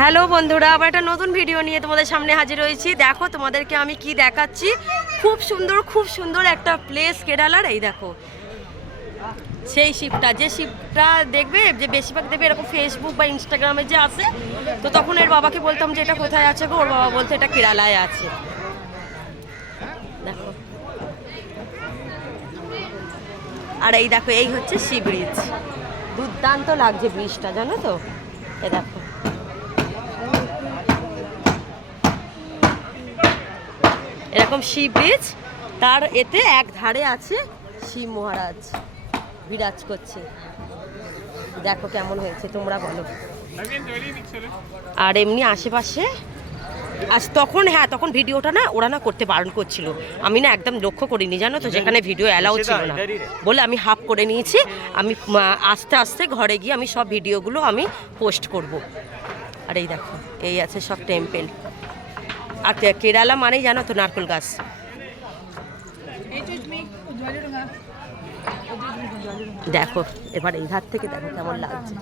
Hello বন্ধুরা, আবার একটা নতুন ভিডিও নিয়ে তোমাদের সামনে হাজির হয়েছি। দেখো তোমাদেরকে আমি কি দেখাচ্ছি। খুব সুন্দর একটা প্লেস কেরালার। এই দেখো সেই শিপটা, যে শিপটা দেখবে যে বেশিরভাগ দেখবে এরকম ফেসবুক বা ইনস্টাগ্রামে যে আসে, তো তখন এর বাবাকে বলতাম যে এটা কোথায় আছে গো, ওর বাবা বলতে এটা কেরালায় আছে। দেখো, আর এই দেখো এই হচ্ছে সি ব্রিজ। দুর্দান্ত লাগছে ব্রিজটা, জানো তো। এ দেখো এরকম সি ব্রিজ, তার এতে এক ধারে আছে শিব মহারাজ বিরাজ করছে। দেখো কেমন হয়েছে তোমরা বলো। আর এমনি আশেপাশে তখন তখন ভিডিওটা না ওরা না করতে বারণ করছিল, আমি না একদম লক্ষ্য করিনি জানো তো, যেখানে ভিডিও অ্যালাউ ছিল না বলে আমি হাফ করে নিয়েছি। আমি আস্তে আস্তে ঘরে গিয়ে আমি সব ভিডিওগুলো আমি পোস্ট করব। আর এই দেখো এই আছে সব টেম্পেল। আর কেরালা মানেই জানো তো নারকেল গাছ। দেখো এবার এই ঘাট থেকে দেখো কেমন লাগছে।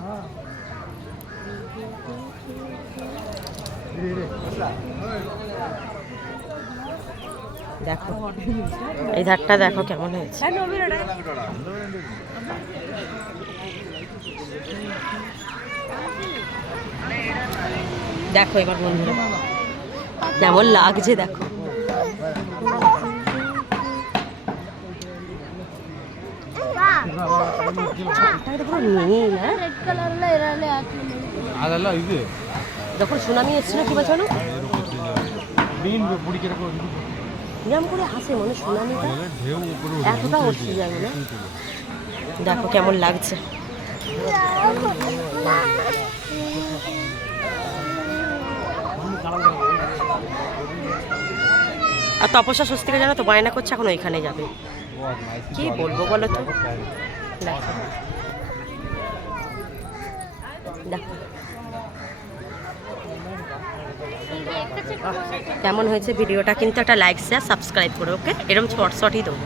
দেখো এই ধারটা দেখো কেমন হয়েছে। দেখো এবার বন্ধুরা কেমন লাগছে দেখো। যখন সুনামি এসেছিল কি বলছো না, নিরাম করে হাসে মনে সুনামিটা এতটা উঠতে যাবে না। দেখো কেমন লাগছে। আর তপস্যা স্বস্তিকা জানো তো বায়না করছে এখন ওইখানে যাবে। কি বলবো বলো তো। দেখো কেমন হয়েছে ভিডিওটা, কিন্তু একটা লাইক শেয়ার সাবস্ক্রাইব করো, ওকে। এরকম শর্টই দেবো।